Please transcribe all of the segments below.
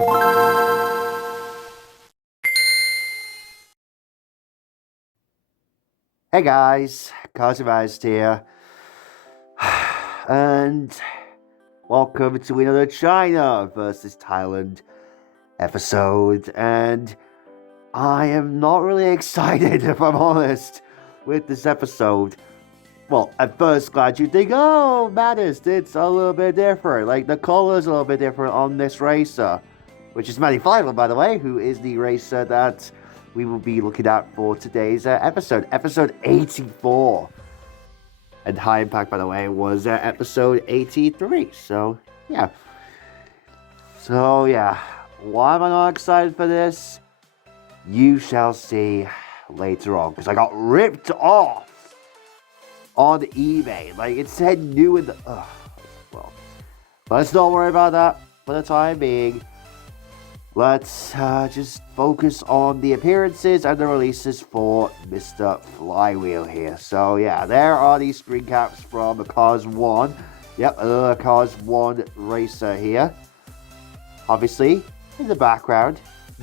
Hey guys, Cosmized here, and welcome to another China versus Thailand episode. And I am not really excited, if I'm honest, with this episode. Well, at first glad you think, oh, Maddest, it's a little bit different. Like, the color's a little bit different on this racer, which is Manny Flywheel, by the way, who is the racer that we will be looking at for today's episode 84. And High Impact, by the way, was episode 83. So, yeah. Why am I not excited for this? You shall see later on, because I got ripped off on eBay. Like, it said new in the... well, let's not worry about that for the time being. Let's just focus on the appearances and the releases for Mr. Flywheel here. So, yeah, there are these screen caps from Cars 1. Yep, another Cars 1 racer here. Obviously, in the background,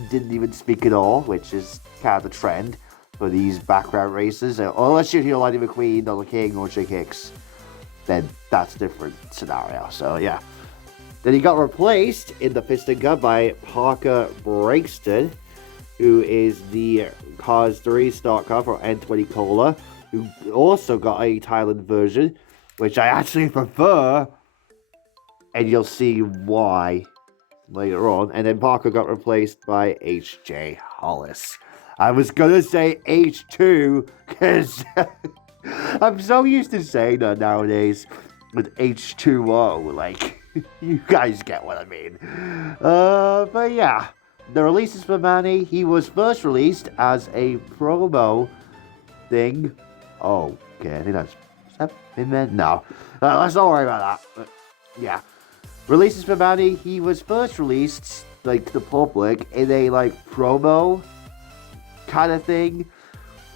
didn't even speak at all, which is kind of the trend for these background races. Unless you hear Lightning McQueen or the King or Jake Hicks, then that's a different scenario. So, yeah. Then he got replaced in the piston gun by Parker Breakston, who is the Cars 3 stock car for N20 Cola, who also got a Thailand version, which I actually prefer, and you'll see why later on. And then Parker got replaced by H.J. Hollis. I was gonna say H2, because I'm so used to saying that nowadays with H2O, like... You guys get what I mean. But yeah, the releases for Manny, he was first released as a promo thing. Oh, okay, I think that's... Is that in there? No. Let's not worry about that. But, yeah. Releases for Manny, he was first released, like, to the public in a, like, promo kind of thing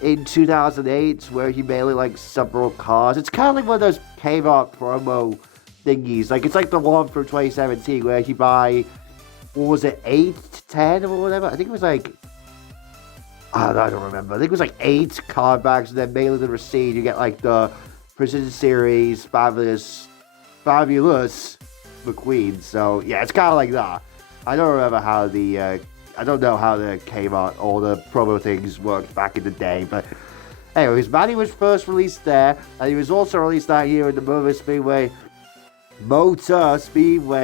in 2008, where he mainly, like, several cars. It's kind of like one of those Kmart promo thingies. Like, it's like the one from 2017 where you buy, what was it, 8 to 10 or whatever? I think it was like, I don't remember. I think it was like 8 card bags, and then mainly the receipt, you get like the Precision Series Fabulous McQueen. So, yeah, it's kind of like that. I don't remember how I don't know how the Kmart or the promo things worked back in the day, but anyways, Manny was first released there, and he was also released that year in the Motor Speedway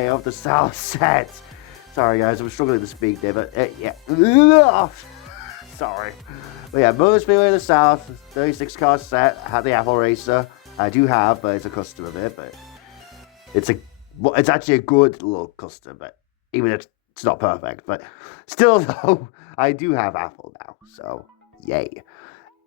of the South Set. Sorry guys, I'm struggling to speak there, but yeah. Sorry. But yeah, Motor Speedway of the South, 36 car set, had the Apple Racer. I do have, but it's a custom of it, but it's actually a good little custom, but even if it's not perfect, but still though, I do have Apple now, so yay.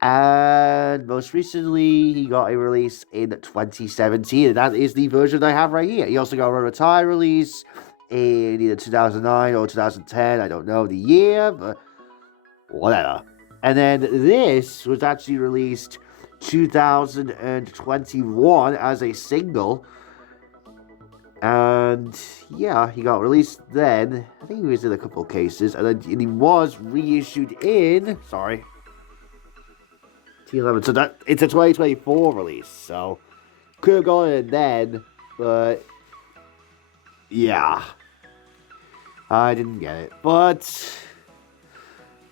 And most recently, he got a release in 2017, and that is the version I have right here. He also got a retired release in either 2009 or 2010. I don't know the year, but whatever. And then this was actually released 2021 as a single. And yeah, he got released then. I think he was in a couple of cases, and then he was reissued in... Sorry. T11. So that it's a 2024 release, so could have gone in then, but yeah, I didn't get it. But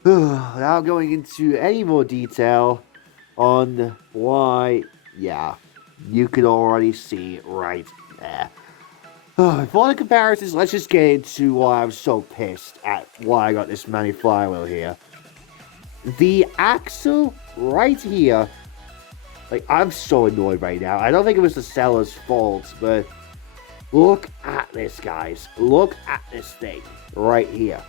without going into any more detail on why, yeah, you can already see right there. For the comparisons, let's just get into why I'm so pissed at why I got this Manny Flywheel here. The axle right here, like, I'm so annoyed right now. I don't think it was the seller's fault, but look at this, guys. Look at this thing right here.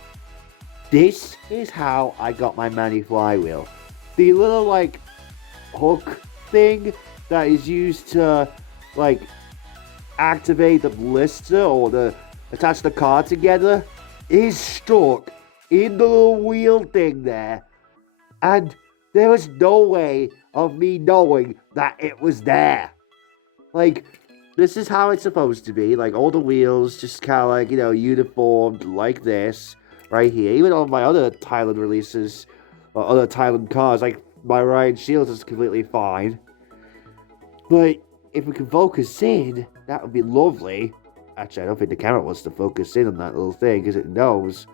This is how I got my Manny Flywheel. The little, like, hook thing that is used to, like, activate the blister or to attach the car together is stuck in the little wheel thing there. And there was no way of me knowing that it was there. Like, this is how it's supposed to be. Like, all the wheels just kind of like, uniformed like this right here. Even on my other Thailand releases, or other Thailand cars, like my Ryan Shields is completely fine. But if we can focus in, that would be lovely. Actually, I don't think the camera wants to focus in on that little thing because it knows.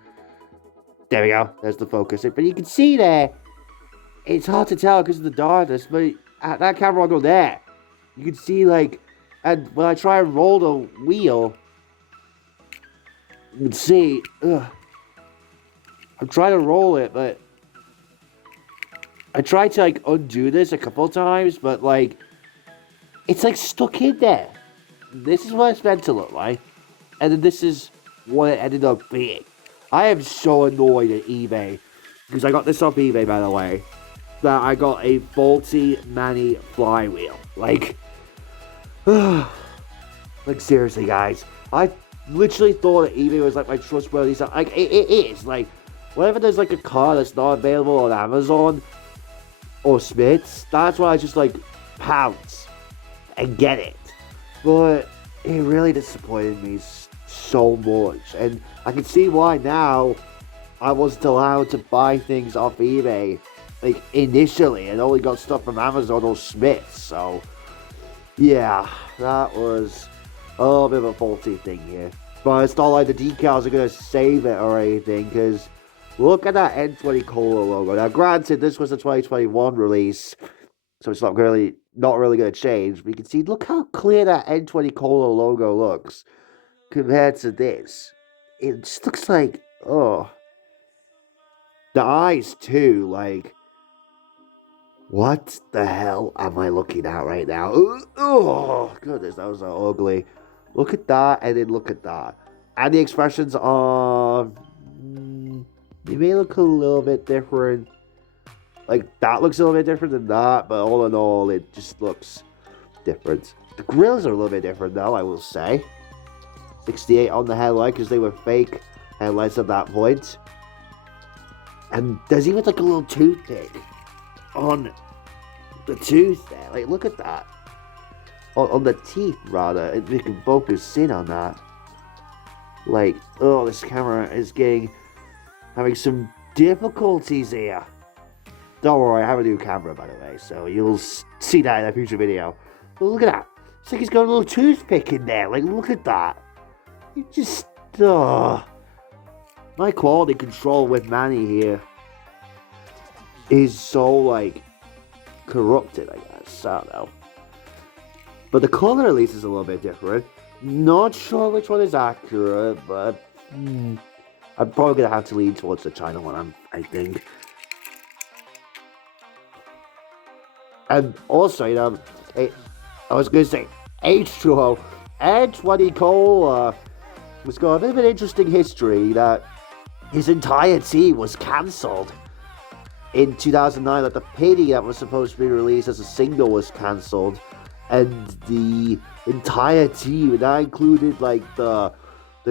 There we go. There's the focus. But you can see there, it's hard to tell because of the darkness. But at that camera angle there, you can see like, and when I try and roll the wheel, you can see, I'm trying to roll it, but I tried to like undo this a couple times, but like, it's like stuck in there. This is what it's meant to look like, and then this is what it ended up being. I am so annoyed at eBay, because I got this off eBay, by the way, that I got a faulty Manny Flywheel. Like, like seriously, guys, I literally thought that eBay was like my trustworthy stuff. Like, it is. Like, whenever there's like a car that's not available on Amazon or Smith's, that's why I just like pounce and get it. But it really disappointed me so much, and I can see why now. I wasn't allowed to buy things off eBay, like, initially, and only got stuff from Amazon or Smith's, so, yeah, that was a little bit of a faulty thing here. But it's not like the decals are going to save it or anything, because look at that N20 Cola logo. Now, granted, this was a 2021 release, so it's not really going to change, but you can see, look how clear that N20 Cola logo looks compared to this. It just looks like, oh. The eyes, too, like, what the hell am I looking at right now? Oh, goodness, that was so ugly. Look at that, and then look at that. And the expressions are, they may look a little bit different. Like, that looks a little bit different than that, but all in all, it just looks different. The grills are a little bit different, though, I will say. 68 on the headlight, because they were fake headlights at that point. And there's even like a little toothpick on the tooth there. Like, look at that. On the teeth, rather. If we can focus in on that. Like, oh, this camera is having some difficulties here. Don't worry, I have a new camera, by the way, so you'll see that in a future video. But look at that. It's like he's got a little toothpick in there. Like, look at that. It just, my quality control with Manny here is so, like, corrupted, I guess. I don't know. But the color, at least, is a little bit different. Not sure which one is accurate, but I'm probably going to have to lean towards the China one, I think. And also, I was going to say, H2O, N20 Cola was got a bit of an interesting history that his entire team was cancelled in 2009. Like, the pity that was supposed to be released as a single was cancelled, and the entire team, and that included like the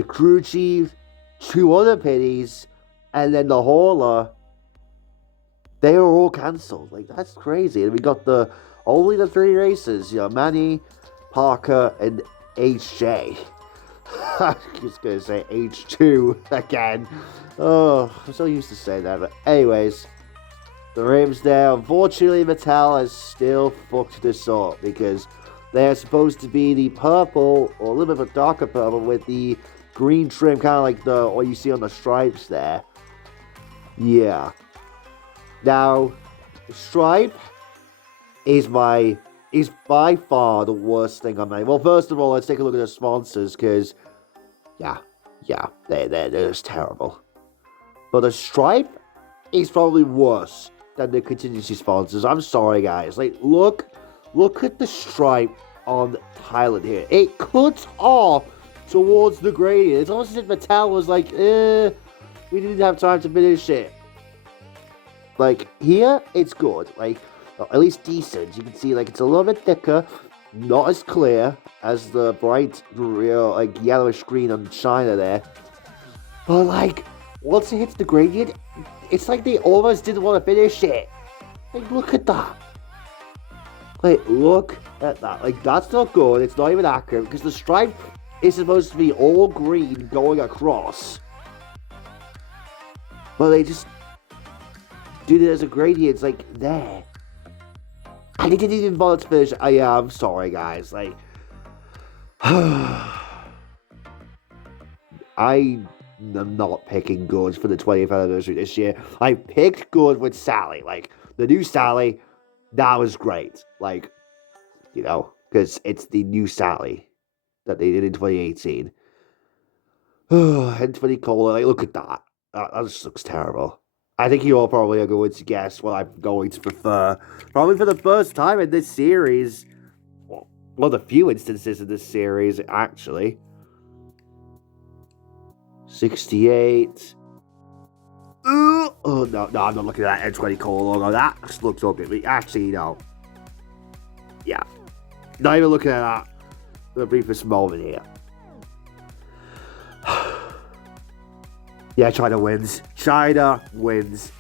crew chief, 2 other pitties, and then the hauler. They were all cancelled. Like, that's crazy. And we got only the 3 races. Manny, Parker, and HJ. I was going to say H2 again. Oh, I'm so used to saying that. But anyways, the rims there. Unfortunately, Mattel has still fucked this up because they're supposed to be the purple, or a little bit of a darker purple with the green trim, kind of like what you see on the stripes there. Yeah. Now, the stripe is by far the worst thing on mine. Well, first of all, let's take a look at the sponsors, because, yeah, they're just terrible. But the stripe is probably worse than the contingency sponsors. I'm sorry, guys. Like, look at the stripe on Thailand here. It cuts off towards the gradient. It's almost as if Mattel was like, we didn't have time to finish it. Like, here, it's good. Like, at least decent. You can see, like, it's a little bit thicker, not as clear as the bright, like, yellowish green on China there. But, like, once it hits the gradient, it's like they almost didn't want to finish it. Like, look at that. Like, look at that. Like, that's not good. It's not even accurate because the stripe is supposed to be all green going across. But they just do it as a gradient. It's like, there. And they didn't even bother to finish. I'm sorry, guys. Like, I am not picking goods for the 20th anniversary this year. I picked good with Sally. Like, the new Sally, that was great. Like, you know, because it's the new Sally that they did in 2018. And 20 Cola, like, look at that. That just looks terrible. I think you all probably are going to guess what I'm going to prefer. Probably for the first time in this series. Well, one of the few instances in this series, actually. 68. Oh, no, I'm not looking at that N20 Cola logo. That just looks ugly. Actually, no. Yeah. Not even looking at that for the briefest moment here. Yeah, China wins. China wins.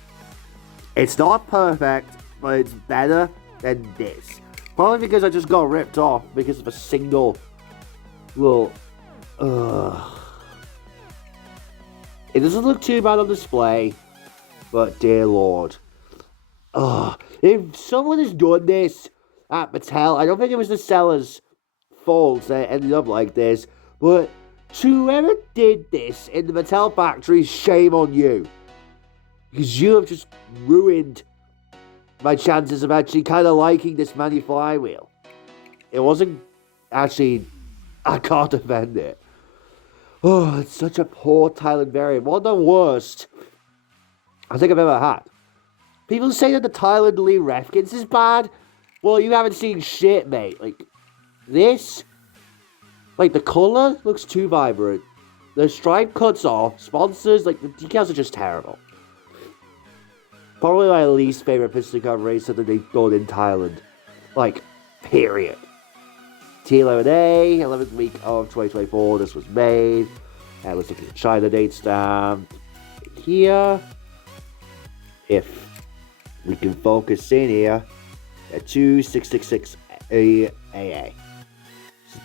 It's not perfect, but it's better than this. Probably because I just got ripped off because of a single little... It doesn't look too bad on display, but dear Lord. If someone has done this at Mattel, I don't think it was the seller's fault that it ended up like this, but whoever did this in the Mattel factory, shame on you. Because you have just ruined my chances of actually kind of liking this Manny Flywheel. It wasn't actually... I can't defend it. Oh, it's such a poor Thailand variant. One of the worst I think I've ever had. People say that the Thailand Lee Refkins is bad. Well, you haven't seen shit, mate. Like, this... Like, the colour looks too vibrant. The stripe cuts off. Sponsors, like, the decals are just terrible. Probably my least favourite pistol car racer that they've done in Thailand. Like, period. T11A, 11th week of 2024, this was made. And let's look at the China date stamp. Here. If we can focus in here. At 2666 AA.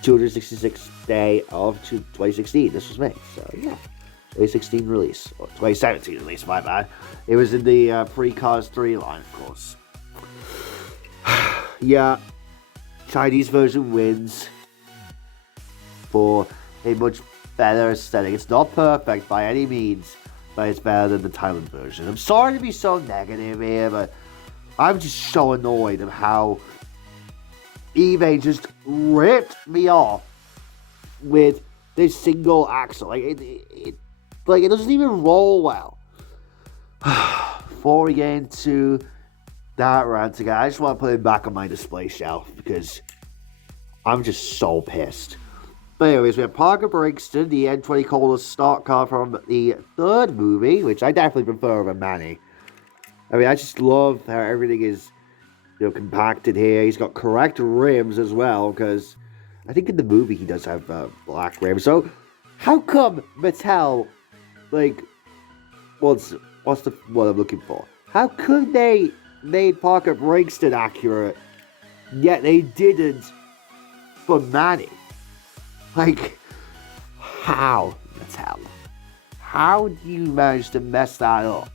266th day of 2016. This was made. So, yeah. 2016 release. Or 2017 release, my bad. It was in the pre-Cars 3 line, of course. Yeah. Chinese version wins for a much better aesthetic. It's not perfect by any means, but it's better than the Thailand version. I'm sorry to be so negative here, but I'm just so annoyed of how eBay just ripped me off with this single axle. Like it doesn't even roll well. Before we get into that rant again, I just want to put it back on my display shelf because I'm just so pissed. But anyways, we have Parker Brixton, the N20 Cola stock car from the third movie, which I definitely prefer over Manny. I mean, I just love how everything is, compacted here. He's got correct rims as well, because I think in the movie he does have black rims. So, how come Mattel, what's what I'm looking for? How could they made Parker Brixton accurate, yet they didn't for Manny? How, Mattel? How do you manage to mess that up?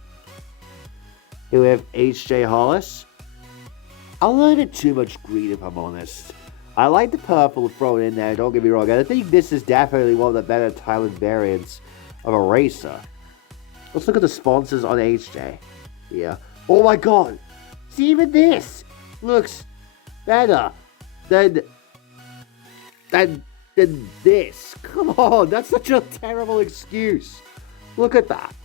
Here we have H.J. Hollis. A little bit too much green, if I'm honest. I like the purple thrown in there, don't get me wrong. And I think this is definitely one of the better Thailand variants of a racer. Let's look at the sponsors on HJ. Yeah. Oh my god! See, even this looks better than this. Come on, that's such a terrible excuse. Look at that.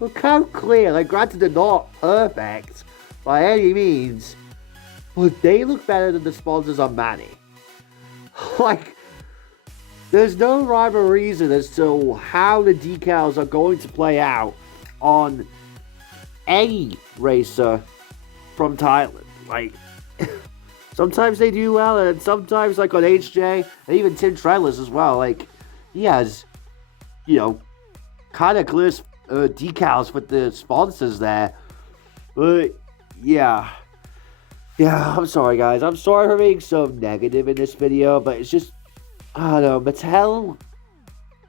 Look how clear. Granted, they're not perfect by any means, but they look better than the sponsors on Manny. There's no rhyme or reason as to how the decals are going to play out on any racer from Thailand. Sometimes they do well, and sometimes, on HJ, and even Tim Trellis as well, he has, kind of clear decals with the sponsors there. But, yeah. Yeah, I'm sorry, guys. I'm sorry for being so negative in this video, but it's just, I don't know, Mattel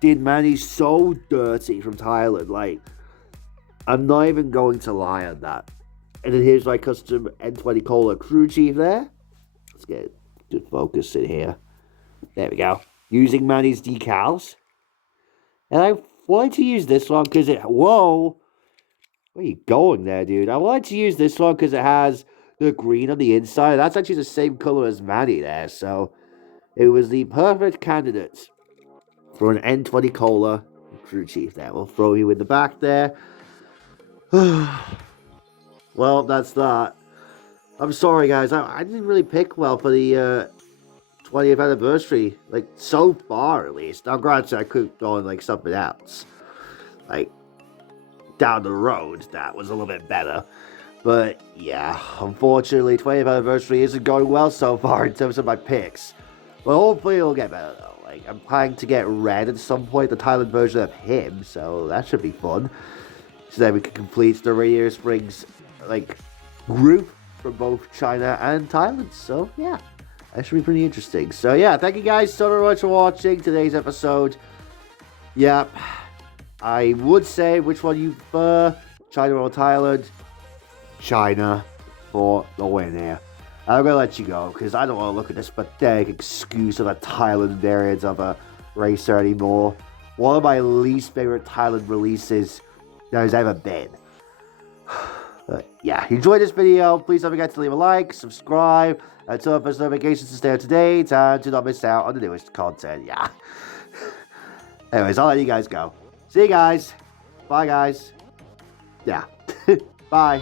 did Manny so dirty from Thailand. Like, I'm not even going to lie on that. And then here's my custom N20 Cola crew chief there. Let's get good focus in here. There we go. Using Manny's decals. And I wanted to use this one because it... Whoa! Where are you going there, dude? I wanted to use this one because it has the green on the inside. That's actually the same color as Manny there. So it was the perfect candidate for an N20 Cola crew chief there. We'll throw you in the back there. Well, that's that. I'm sorry, guys. I didn't really pick well for the 20th anniversary. Like, so far, at least. Now, granted, I could go on, like, something else. Like, down the road, that was a little bit better. But, yeah, unfortunately, 20th anniversary isn't going well so far in terms of my picks. But hopefully it'll get better, though. Like, I'm planning to get Red at some point, the Thailand version of him, so that should be fun. So then we can complete the Radiator Springs, like, group for both China and Thailand. So, yeah, that should be pretty interesting. So, yeah, thank you guys so very much for watching today's episode. Yep, I would say which one you prefer, China or Thailand. China for the win here. I'm going to let you go because I don't want to look at this pathetic excuse of a Thailand variant of a racer anymore. One of my least favorite Thailand releases there's ever been. But yeah, if you enjoyed this video, please don't forget to leave a like, subscribe, and turn on post notifications to stay up to date and to not miss out on the newest content. Yeah. Anyways, I'll let you guys go. See you guys. Bye, guys. Yeah. Bye.